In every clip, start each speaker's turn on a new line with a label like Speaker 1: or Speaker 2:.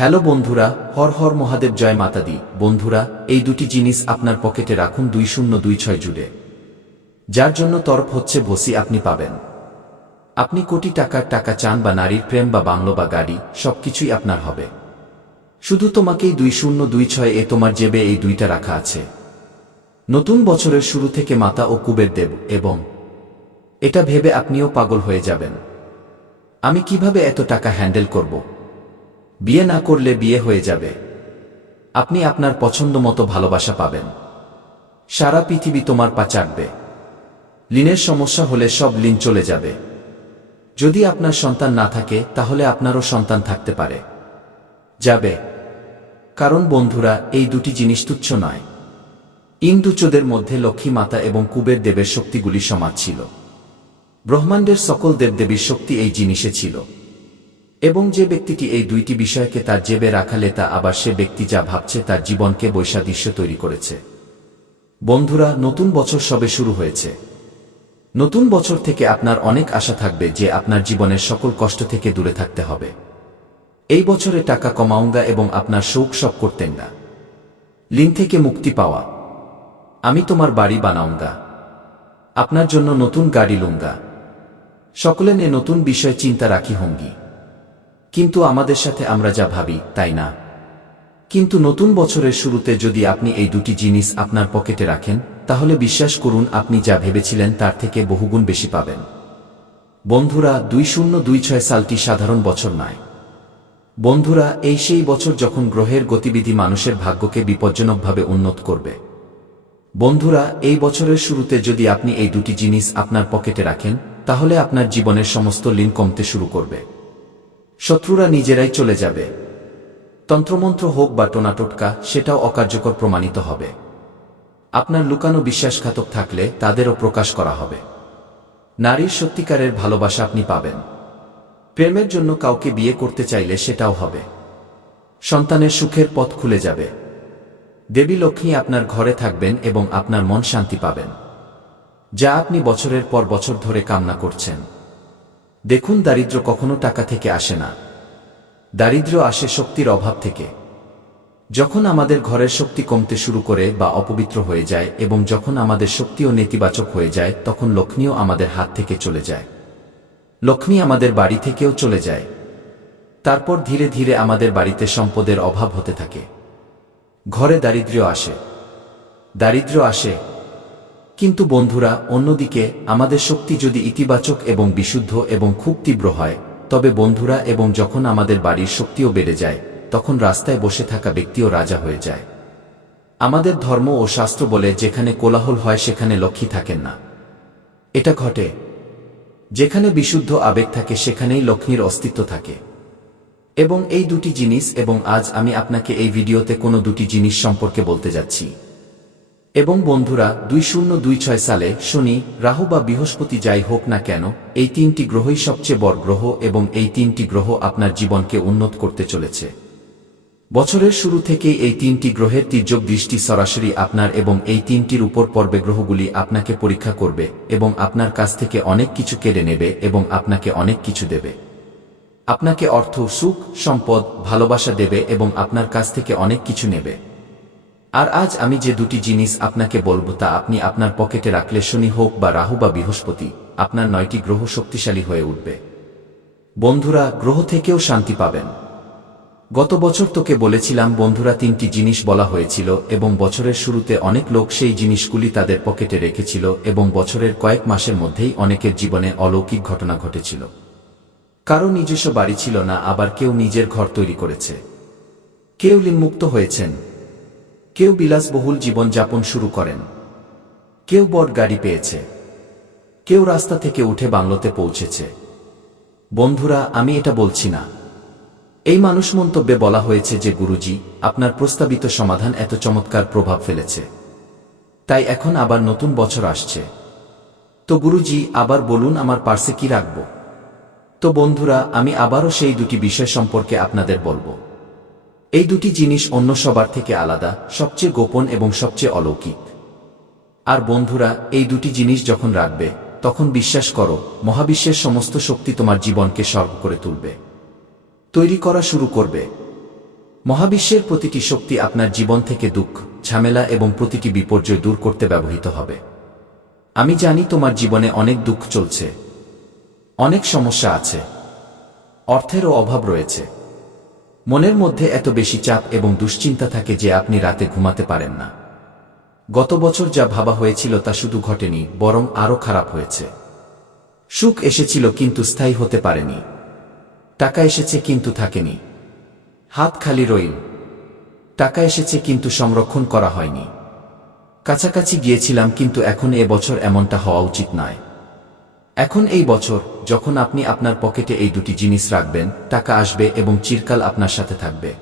Speaker 1: Hello বন্ধুরা, হর হর মহাদেব জয় মাতাদি। বন্ধুরা, এই দুটি জিনিস আপনার পকেটে রাখুন দুই শূন্য দুই ছয় জুড়ে। যার জন্য তরফ হচ্ছে ভসি আপনি পাবেন। আপনি কোটি টাকার টাকা চান বা নারীর প্রেম বা বাংলো বা গাড়ি, সবকিছুই আপনার হবে। শুধু তোমাকেই দুই শূন্য দুই ছয় এ তোমার জেবে এই দুইটা রাখা আছে। নতুন বছরের শুরু থেকে মাতা ও কুবের দেব, এবং এটা ভেবে আপনিও পাগল হয়ে যাবেন। আমি কীভাবে এত টাকা হ্যান্ডেল করব? বিয়ে না করলে বিয়ে হয়ে যাবে। আপনি আপনার পছন্দ মতো ভালোবাসা পাবেন। সারা পৃথিবী তোমার পা চাটবে। লিনের সমস্যা হলে সব লিন চলে যাবে। যদি আপনার সন্তান না থাকে, তাহলে আপনারও সন্তান থাকতে পারে। যাবে। কারণ বন্ধুরা, এই দুটি জিনিস তুচ্ছ নয়। ইন্দুচোদের মধ্যে লক্ষ্মী মাতা এবং কুবের দেবের শক্তিগুলি সমাজ ছিল। ব্রহ্মাণ্ডের সকল দেবদেবীর শক্তি এই জিনিসে ছিল। এবং যে ব্যক্তিটি এই দুইটি বিষয়কে তার জেবে রাখালে তা আবার সে ব্যক্তি যা ভাবছে তার জীবনকে বৈসাদৃশ্য তৈরি করেছে। বন্ধুরা, নতুন বছর সবে শুরু হয়েছে। নতুন বছর থেকে আপনার অনেক আশা থাকবে যে আপনার জীবনের সকল কষ্ট থেকে দূরে থাকতে হবে। এই বছরে টাকা কমাউঙ্গা এবং আপনার শৌক সব করতেন না। লিন থেকে মুক্তি পাওয়া। আমি তোমার বাড়ি বানাউঙ্গা আপনার জন্য নতুন গাড়ি লুঙ্গা। সকলে নে নতুন বিষয় চিন্তা রাখি, হঙ্গি। কিন্তু আমাদের সাথে আমরা যা ভাবি, তাই না? কিন্তু নতুন বছরের শুরুতে যদি আপনি এই দুটি জিনিস আপনার পকেটে রাখেন, তাহলে বিশ্বাস করুন আপনি যা ভেবেছিলেন তার থেকে বহুগুণ বেশি পাবেন। বন্ধুরা, দুই শূন্য দুই ছয় সালটি সাধারণ বছর নয়। বন্ধুরা, এই সেই বছর যখন গ্রহের গতিবিধি মানুষের ভাগ্যকে বিপজ্জনকভাবে উন্নত করবে। বন্ধুরা, এই বছরের শুরুতে যদি আপনি এই দুটি জিনিস আপনার পকেটে রাখেন, তাহলে আপনার জীবনের সমস্ত লিন কমতে শুরু করবে। শত্রুরা নিজেরাই চলে যাবে। তন্ত্রমন্ত্র হোক বা টোনাটোটকা সেটাও অকার্যকর প্রমাণিত হবে। আপনার লুকানো বিশ্বাসঘাতক থাকলে তাদেরও প্রকাশ করা হবে। নারীর সত্যিকারের ভালোবাসা আপনি পাবেন। প্রেমের জন্য কাউকে বিয়ে করতে চাইলে সেটাও হবে। সন্তানের সুখের পথ খুলে যাবে। দেবী লক্ষ্মী আপনার ঘরে থাকবেন এবং আপনার মন শান্তি পাবেন। যা আপনি বছরের পর বছর ধরে কামনা করছেন। দেখুন দারিদ্র কখনো টাকা থেকে আসে না। দারিদ্র আসে শক্তির অভাব থেকে। যখন আমাদের ঘরের শক্তি কমতে শুরু করে বা অপবিত্র হয়ে যায় এবং যখন আমাদের শক্তিও নেতিবাচক হয়ে যায়, তখন লক্ষ্মীও আমাদের হাত থেকে চলে যায়। লক্ষ্মী আমাদের বাড়ি থেকেও চলে যায়। তারপর ধীরে ধীরে আমাদের বাড়িতে সম্পদের অভাব হতে থাকে। ঘরে দারিদ্র্য আসে। দারিদ্র্য আসে কিন্তু বন্ধুরা, অন্যদিকে, আমাদের শক্তি যদি ইতিবাচক এবং বিশুদ্ধ এবং খুব তীব্র হয়, তবে বন্ধুরা এবং যখন আমাদের বাড়ির শক্তিও বেড়ে যায়, তখন রাস্তায় বসে থাকা ব্যক্তিও রাজা হয়ে যায়। আমাদের ধর্ম ও শাস্ত্র বলে, যেখানে কোলাহল হয়, সেখানে লক্ষ্মী থাকেন না। এটা ঘটে। যেখানে বিশুদ্ধ আবেগ থাকে, সেখানেই লক্ষ্মীর অস্তিত্ব থাকে। এবং এই দুটি জিনিস, এবং আজ আমি আপনাকে এই ভিডিওতে কোনো দুটি জিনিস সম্পর্কে বলতে যাচ্ছি। এবং বন্ধুরা, দুই শূন্য দুই ছয় সালে শনি, রাহু বা বৃহস্পতি যাই হোক না কেন, এই তিনটি গ্রহই সবচেয়ে বড় গ্রহ এবং এই তিনটি গ্রহ আপনার জীবনকে উন্নত করতে চলেছে। বছরের শুরু থেকেই এই তিনটি গ্রহের তির্যক দৃষ্টি সরাসরি আপনার এবং এই তিনটির উপর পর্বে গ্রহগুলি আপনাকে পরীক্ষা করবে এবং আপনার কাছ থেকে অনেক কিছু কেড়ে নেবে এবং আপনাকে অনেক কিছু দেবে। আপনাকে অর্থ, সুখ, সম্পদ, ভালোবাসা দেবে এবং আপনার কাছ থেকে অনেক কিছু নেবে। আর আজ আমি যে দুটি জিনিস আপনাকে বলব তা আপনি আপনার পকেটে রাখলে শনি হোক বা রাহু বা বৃহস্পতি, আপনার নয়টি গ্রহ শক্তিশালী হয়ে উঠবে। বন্ধুরা, গ্রহ থেকেও শান্তি পাবেন। গত বছর তোকে বলেছিলাম বন্ধুরা তিনটি জিনিস বলা হয়েছিল এবং বছরের শুরুতে অনেক লোক সেই জিনিসগুলি তাদের পকেটে রেখেছিল এবং বছরের কয়েক মাসের মধ্যেই অনেকের জীবনে অলৌকিক ঘটনা ঘটেছিল। কারও নিজস্ব বাড়ি ছিল না, আবার কেউ নিজের ঘর তৈরি করেছে। কেউ লিনমুক্ত হয়েছেন। কেউ বিলাসবহুল জীবনযাপন শুরু করেন। কেউ বট গাড়ি পেয়েছে। কেউ রাস্তা থেকে উঠে বাংলোতে পৌঁছেছে। বন্ধুরা, আমি এটা বলছি না। এই মানুষ মন্তব্যে বলা হয়েছে যে, গুরুজি, আপনার প্রস্তাবিত সমাধান এত চমৎকার প্রভাব ফেলেছে। তাই এখন আবার নতুন বছর আসছে। তো গুরুজি, আবার বলুন আমার পার্সে কি রাখব? তো বন্ধুরা, আমি আবারও সেই দুটি বিষয় সম্পর্কে আপনাদের বলব। এই দুটি জিনিস অন্য সবার থেকে আলাদা, সবচেয়ে গোপন এবং সবচেয়ে অলৌকিক। আর বন্ধুরা, এই দুটি জিনিস যখন রাখবে, তখন বিশ্বাস করো, মহাবিশ্বের সমস্ত শক্তি তোমার জীবনকে স্বর্গ করে তুলবে। তৈরি করা শুরু করবে। মহাবিশ্বের প্রতিটি শক্তি আপনার জীবন থেকে দুঃখ, ঝামেলা এবং প্রতিটি বিপর্যয় দূর করতে ব্যবহৃত হবে। আমি জানি তোমার জীবনে অনেক দুঃখ চলছে। অনেক সমস্যা আছে। অর্থেরও অভাব রয়েছে। মনের মধ্যে এত বেশি চাপ এবং দুশ্চিন্তা থাকে যে আপনি রাতে ঘুমাতে পারেন না। গত বছর যা ভাবা হয়েছিল তা শুধু ঘটেনি, বরং আরও খারাপ হয়েছে। সুখ এসেছিল কিন্তু স্থায়ী হতে পারেনি। টাকা এসেছে কিন্তু থাকেনি। হাত খালি রইল। টাকা এসেছে কিন্তু সংরক্ষণ করা হয়নি। কাছাকাছি গিয়েছিলাম কিন্তু এখন এ বছর এমনটা হওয়া উচিত নয়। এখন এই বছর, যখন আপনি আপনার পকেটে এই দুটি জিনিস রাখবেন, টাকা আসবে এবং চিরকাল আপনার সাথে থাকবে।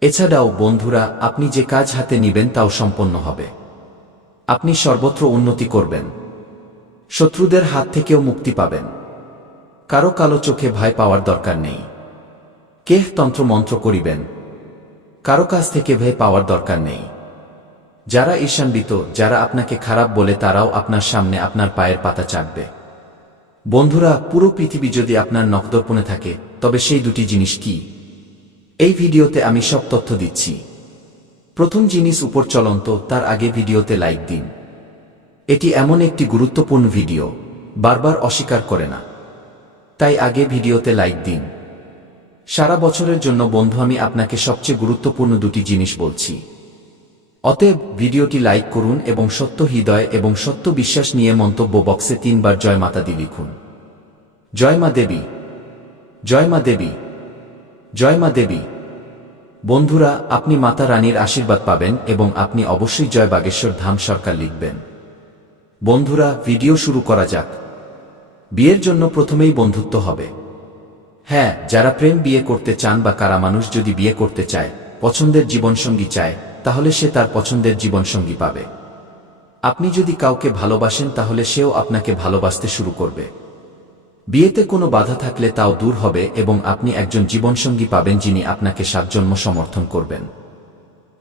Speaker 1: এছাড়াও, বন্ধুরা, আপনি যে কাজ হাতে নিবেন তাও সম্পন্ন হবে। আপনি সর্বত্র উন্নতি করবেন। শত্রুদের হাত থেকেও মুক্তি পাবেন। কারও কালো চোখে ভয় পাওয়ার দরকার নেই। কেহ তন্ত্রমন্ত্র করিবেন। কারও কাছ থেকে ভয় পাওয়ার দরকার নেই। যারা ঈশান্বিত যারা আপনাকে খারাপ বলে তারাও আপনার সামনে আপনার পায়ের পাতা চাটবে বন্ধুরা, পুরো পৃথিবী যদি আপনার নখদর্পণে থাকে, তবে সেই দুটি জিনিস কি? এই ভিডিওতে আমি সব তথ্য দিচ্ছি। প্রথম জিনিস উপর চলন্ত, তার আগে ভিডিওতে লাইক দিন। এটি এমন একটি গুরুত্বপূর্ণ ভিডিও, বারবার অস্বীকার করে না। তাই আগে ভিডিওতে লাইক দিন। সারা বছরের জন্য বন্ধু, আমি আপনাকে সবচেয়ে গুরুত্বপূর্ণ দুটি জিনিস বলছি। অতএব ভিডিওটি লাইক করুন এবং সত্য হৃদয় এবং সত্য বিশ্বাস নিয়ে মন্তব্য বক্সে তিনবার জয় মাতা দি লিখুন। জয় মা দেবী। জয় মা দেবী। জয় মা দেবী। বন্ধুরা, আপনি মাতা রানীর আশীর্বাদ পাবেন এবং আপনি অবশ্যই জয় বাগেশ্বর ধাম সরকার লিখবেন। বন্ধুরা, ভিডিও শুরু করা যাক। বিয়ের জন্য প্রথমেই বন্ধুত্ব হবে। হ্যাঁ যারা প্রেম বিয়ে করতে চান বা কারা মানুষ যদি বিয়ে করতে চায়, পছন্দের জীবনসঙ্গী চায় তাহলে সে তার পছন্দের জীবনসঙ্গী পাবে। আপনি যদি কাউকে ভালোবাসেন, তাহলে সেও আপনাকে ভালোবাসতে শুরু করবে। বিয়েতে কোনো বাধা থাকলে তাও দূর হবে এবং আপনি একজন জীবনসঙ্গী পাবেন যিনি আপনাকে সাতজন্ম সমর্থন করবেন।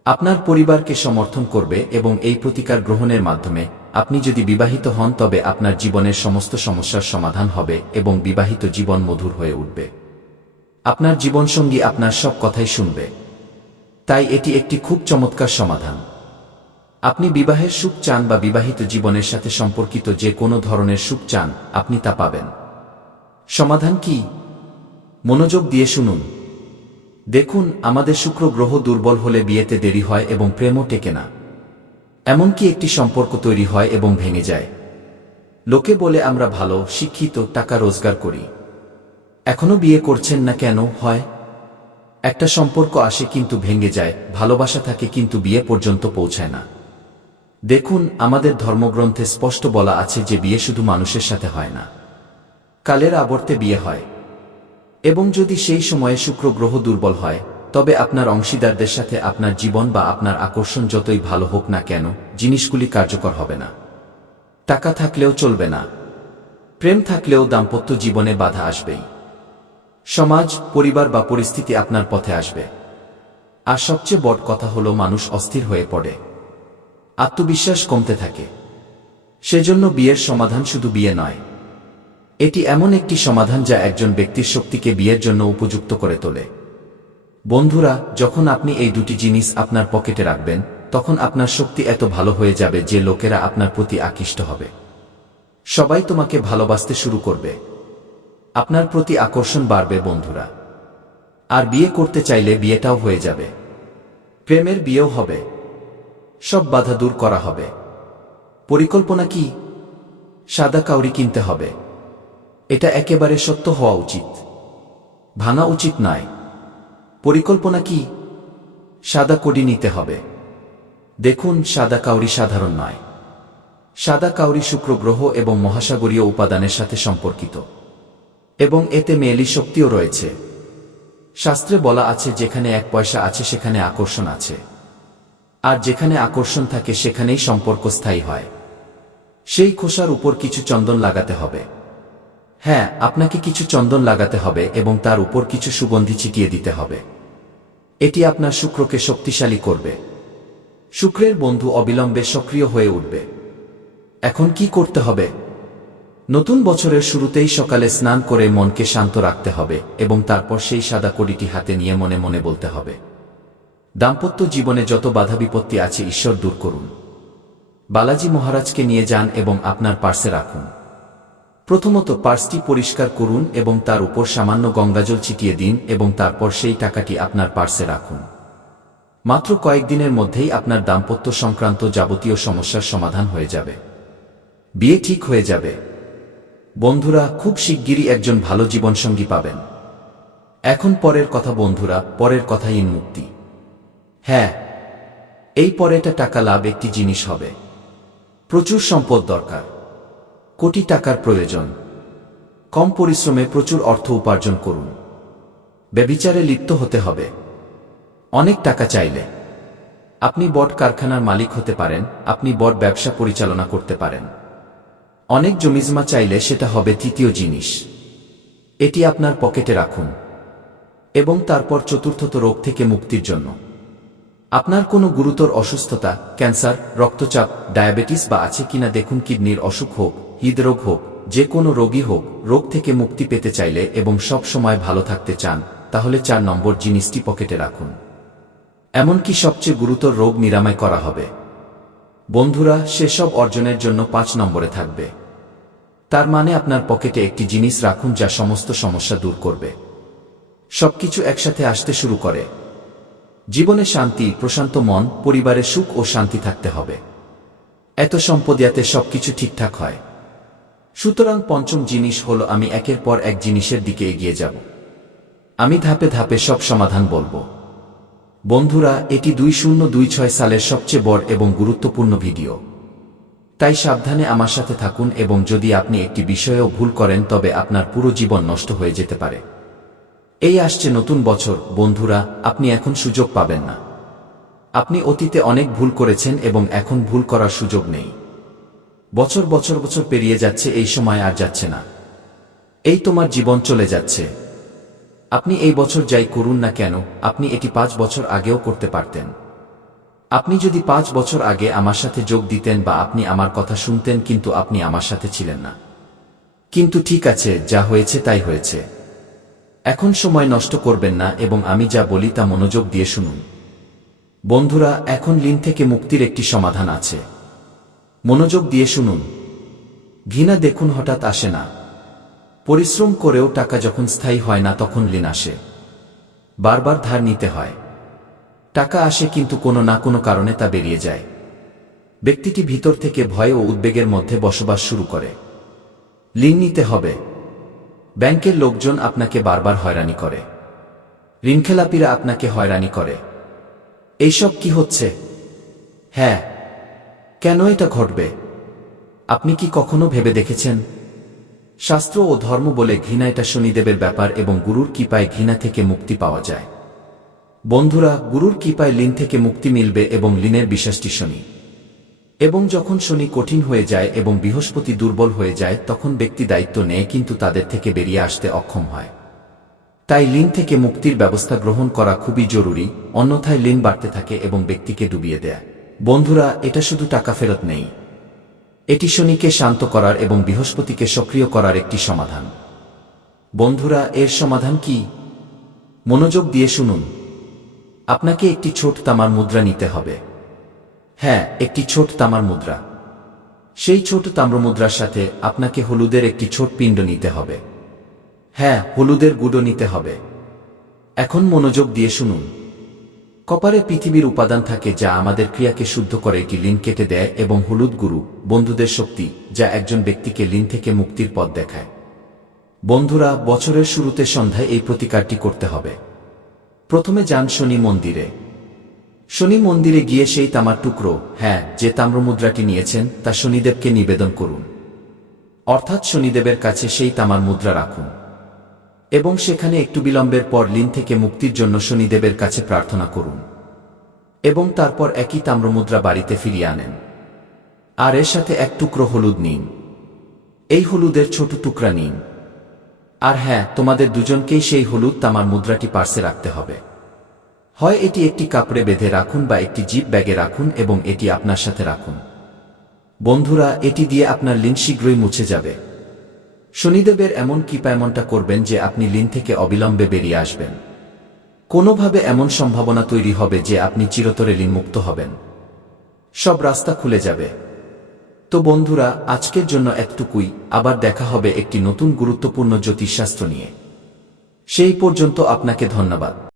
Speaker 1: আপনার পরিবারকে সমর্থন করবে এবং এই প্রতিকার গ্রহণের মাধ্যমে আপনি যদি বিবাহিত হন, তবে আপনার জীবনের সমস্ত সমস্যার সমাধান হবে এবং বিবাহিত জীবন মধুর হয়ে উঠবে। আপনার জীবনসঙ্গী আপনার সব কথাই শুনবে। তাই এটি একটি খুব চমৎকার সমাধান। আপনি বিবাহের সুখ চান বা বিবাহিত জীবনের সাথে সম্পর্কিত যে কোনো ধরনের সুখ চান, আপনি তা পাবেন। সমাধান কি? মনোযোগ দিয়ে শুনুন। দেখুন, আমাদের শুক্র গ্রহ দুর্বল হলে বিয়েতে দেরি হয় এবং প্রেমও টেকে না। এমনকি একটি সম্পর্ক তৈরি হয় এবং ভেঙে যায়। লোকে বলে, আমরা ভালো, শিক্ষিত, টাকা রোজগার করি। এখনও বিয়ে করছেন না কেন? হয়। একটা সম্পর্ক আসে কিন্তু ভেঙে যায়, ভালোবাসা থাকে কিন্তু বিয়ে পর্যন্ত পৌঁছায় না। দেখুন, আমাদের ধর্মগ্রন্থে স্পষ্ট বলা আছে যে বিয়ে শুধু মানুষের সাথে হয় না। কালের আবর্তে বিয়ে হয়। এবং যদি সেই সময়ে শুক্র গ্রহ দুর্বল হয়, তবে আপনার অংশীদারদের সাথে আপনার জীবন বা আপনার আকর্ষণ যতই ভালো হোক না কেন, জিনিসগুলি কার্যকর হবে না। টাকা থাকলেও চলবে না। প্রেম থাকলেও দাম্পত্য জীবনে বাধা আসবেই। সমাজ, পরিবার বা পরিস্থিতি আপনার পথে আসবে। আর সবচেয়ে বড় কথা হলো মানুষ অস্থির হয়ে পড়ে। আত্মবিশ্বাস কমতে থাকে। সেজন্য বিয়ের সমাধান শুধু বিয়ে নয়। এটি এমন একটি সমাধান যা একজন ব্যক্তির শক্তিকে বিয়ের জন্য উপযুক্ত করে তোলে। বন্ধুরা, যখন আপনি এই দুটি জিনিস আপনার পকেটে রাখবেন, তখন আপনার শক্তি এত ভালো হয়ে যাবে যে লোকেরা আপনার প্রতি আকৃষ্ট হবে। সবাই তোমাকে ভালোবাসতে শুরু করবে। আপনার প্রতি আকর্ষণ বাড়বে, বন্ধুরা। আর বিয়ে করতে চাইলে বিয়েটাও হয়ে যাবে। প্রেমের বিয়েও হবে। সব বাধা দূর করা হবে। পরিকল্পনা কি? সাদা কাউরি কিনতে হবে। এটা একেবারে সত্য হওয়া উচিত। ভাঙা উচিত নয়। পরিকল্পনা কি? সাদা কডি নিতে হবে। দেখুন, সাদা কাউরি সাধারণ নয়। সাদা কাউরি শুক্র গ্রহ এবং মহাসাগরীয় উপাদানের সাথে সম্পর্কিত। এবং এতে মেয়েলি শক্তিও রয়েছে। শাস্ত্রে বলা আছে, যেখানে এক পয়সা আছে, সেখানে আকর্ষণ আছে। আর যেখানে আকর্ষণ থাকে, সেখানেই সম্পর্ক স্থায়ী হয়। সেই খোসার উপর কিছু চন্দন লাগাতে হবে। হ্যাঁ আপনাকে কিছু চন্দন লাগাতে হবে এবং তার উপর কিছু সুগন্ধি ছিটিয়ে দিতে হবে। এটি আপনার শুক্রকে শক্তিশালী করবে। শুক্রের বন্ধু অবিলম্বে সক্রিয় হয়ে উঠবে। এখন কি করতে হবে? নতুন বছরের শুরুতেই সকালে স্নান করে মনকে শান্ত রাখতে হবে এবং তারপর সেই সাদা কড়িটি হাতে নিয়ে মনে মনে বলতে হবে। দাম্পত্য জীবনে যত বাধা বিপত্তি আছে ঈশ্বর দূর করুন। বালাজি মহারাজকে নিয়ে যান এবং আপনার পার্সে রাখুন। প্রথমত পার্সটি পরিষ্কার করুন এবং তার উপর সামান্য গঙ্গাজল ছিটিয়ে দিন এবং তারপর সেই টাকাটি আপনার পার্সে রাখুন। মাত্র কয়েকদিনের মধ্যেই আপনার দাম্পত্য সংক্রান্ত যাবতীয় সমস্যার সমাধান হয়ে যাবে। বিয়ে ঠিক হয়ে যাবে। বন্ধুরা, খুব শিগগিরই একজন ভালো জীবনসঙ্গী পাবেন। এখন পরের কথা বন্ধুরা, পরের কথা মুক্তি। হ্যাঁ এই পরেটা টাকা লাভ একটি জিনিস হবে। প্রচুর সম্পদ দরকার। কোটি টাকার প্রয়োজন। কম পরিশ্রমে প্রচুর অর্থ উপার্জন করুন। ব্যবিচারে লিপ্ত হতে হবে। অনেক টাকা চাইলে। আপনি বট কারখানার মালিক হতে পারেন, আপনি বট ব্যবসা পরিচালনা করতে পারেন। অনেক জমিজমা চাইলে সেটা হবে তৃতীয় জিনিস। এটি আপনার পকেটে রাখুন। এবং তারপর চতুর্থত রোগ থেকে মুক্তির জন্য। আপনার কোনো গুরুতর অসুস্থতা, ক্যান্সার, রক্তচাপ, ডায়াবেটিস বা আছে কিনা দেখুন কিডনির অসুখ হোক, হৃদরোগ হোক, যে কোনো রোগী হোক, রোগ থেকে মুক্তি পেতে চাইলে এবং সব সময় ভালো থাকতে চান, তাহলে চার নম্বর জিনিসটি পকেটে রাখুন। এমনকি সবচেয়ে গুরুতর রোগ নিরাময় করা হবে। বন্ধুরা, সেসব অর্জনের জন্য পাঁচ নম্বরে থাকবে। তার মানে আপনার পকেটে একটি জিনিস রাখুন যা সমস্ত সমস্যা দূর করবে। সবকিছু একসাথে আসতে শুরু করে। জীবনে শান্তি, প্রশান্ত মন, পরিবারে সুখ ও শান্তি থাকতে হবে। এত সম্পদ সম্পদিয়াতে সবকিছু ঠিকঠাক হয়। সুতরাং পঞ্চম জিনিস হল আমি একের পর এক জিনিসের দিকে এগিয়ে যাব। আমি ধাপে ধাপে সব সমাধান বলব। বন্ধুরা, এটি দুই শূন্য দুই ছয় সালের সবচেয়ে বড় এবং গুরুত্বপূর্ণ ভিডিও। তাই সাবধানে আমার সাথে থাকুন এবং যদি আপনি একটি বিষয়েও ভুল করেন, তবে আপনার পুরো জীবন নষ্ট হয়ে যেতে পারে। এই আসছে নতুন বছর। বন্ধুরা, আপনি এখন সুযোগ পাবেন না। আপনি অতীতে অনেক ভুল করেছেন এবং এখন ভুল করার সুযোগ নেই। বছর বছর বছর পেরিয়ে যাচ্ছে, এই সময় আর যাচ্ছে না। এই তোমার জীবন চলে যাচ্ছে। আপনি এই বছর যাই করুন না কেন, আপনি এটি পাঁচ বছর আগেও করতে পারতেন। আপনি যদি পাঁচ বছর আগে আমার সাথে যোগ দিতেন বা আপনি আমার কথা শুনতেন কিন্তু আপনি আমার সাথে ছিলেন না। কিন্তু ঠিক আছে, যা হয়েছে তাই হয়েছে। এখন সময় নষ্ট করবেন না এবং আমি যা বলি তা মনোযোগ দিয়ে শুনুন। বন্ধুরা, এখন লিন থেকে মুক্তির একটি সমাধান আছে। মনোযোগ দিয়ে শুনুন। ঘৃণা দেখুন হঠাৎ আসে না। পরিশ্রম করেও টাকা যখন স্থায়ী হয় না তখন লিন আসে। বারবার ধার নিতে হয়। টাকা আসে কিন্তু কোনো না কোনো কারণে তা বেরিয়ে যায়। ব্যক্তিটি ভিতর থেকে ভয় ও উদ্বেগের মধ্যে বসবাস শুরু করে। ঋণ নিতে হবে। ব্যাংকের লোকজন আপনাকে বারবার হয়রানি করে। ঋণখেলাপিরা আপনাকে হয়রানি করে। এইসব কি হচ্ছে? হ্যাঁ। কেন এটা ঘটবে? আপনি কি কখনো ভেবে দেখেছেন? শাস্ত্র ও ধর্ম বলে ঘৃণা এটা শনিদেবের ব্যাপার এবং গুরুর কৃপায় ঘৃণা থেকে মুক্তি পাওয়া যায়। বন্ধুরা, গুরুর কৃপায় লিন থেকে মুক্তি মিলবে এবং লিনের বিশ্বাসটি শনি। এবং যখন শনি কঠিন হয়ে যায় এবং বৃহস্পতি দুর্বল হয়ে যায়, তখন ব্যক্তি দায়িত্ব নেয়, কিন্তু তাদের থেকে বেরিয়ে আসতে অক্ষম হয়। তাই লিন থেকে মুক্তির ব্যবস্থা গ্রহণ করা খুবই জরুরি, অন্যথায় লিন বাড়তে থাকে এবং ব্যক্তিকে ডুবিয়ে দেয়। বন্ধুরা, এটা শুধু টাকা ফেরত নেই। এটি শনিকে শান্ত করার এবং বৃহস্পতিকে সক্রিয় করার একটি সমাধান। বন্ধুরা, এর সমাধান কি? মনোযোগ দিয়ে শুনুন। আপনাকে একটি ছোট তামার মুদ্রা নিতে হবে। হ্যাঁ একটি ছোট তামার মুদ্রা। সেই ছোট তাম্রমুদ্রার সাথে আপনাকে হলুদের একটি ছোট পিণ্ড নিতে হবে। হ্যাঁ হলুদের গুঁড়ো নিতে হবে। এখন মনোযোগ দিয়ে শুনুন। কপারে পৃথিবীর উপাদান থাকে যা আমাদের ক্রিয়াকে শুদ্ধ করে একটি লিন কেটে দেয় এবং হলুদ গুরু বন্ধুদের শক্তি, যা একজন ব্যক্তিকে লিন থেকে মুক্তির পথ দেখায়। বন্ধুরা, বছরের শুরুতে সন্ধ্যায় এই প্রতিকারটি করতে হবে। প্রথমে যান শনি মন্দিরে। শনি মন্দিরে গিয়ে সেই তামার টুকরো হ্যাঁ যে তাম্রমুদ্রাটি নিয়েছেন, তা শনিদেবকে নিবেদন করুন। অর্থাৎ শনিদেবের কাছে সেই তামার মুদ্রা রাখুন। এবং সেখানে একটু বিলম্বের পর লিন থেকে মুক্তির জন্য শনিদেবের কাছে প্রার্থনা করুন। এবং তারপর একই তাম্রমুদ্রা বাড়িতে ফিরিয়ে আনেন। আর এর সাথে এক টুকরো হলুদ নিন। এই হলুদের ছোট টুকরা নিন। আর হ্যাঁ তোমাদের দুজনকেই সেই হলুদ তামার মুদ্রাটি পার্সে রাখতে হবে। হয় এটি একটি কাপড়ে বেঁধে রাখুন বা একটি জিপ ব্যাগে রাখুন এবং এটি আপনার সাথে রাখুন। বন্ধুরা, এটি দিয়ে আপনার লিন শীঘ্রই মুছে যাবে। শনিদেবের এমন কৃপা এমনটা করবেন যে আপনি লিন থেকে অবিলম্বে বেরিয়ে আসবেন। কোনোভাবে এমন সম্ভাবনা তৈরি হবে যে আপনি চিরতরে মুক্ত হবেন। সব রাস্তা খুলে যাবে। তো বন্ধুরা, আজকের জন্য এতটুকুই। আবার দেখা হবে একটি নতুন গুরুত্বপূর্ণ জ্যোতিষশাস্ত্র নিয়ে। সেই পর্যন্ত আপনাকে ধন্যবাদ।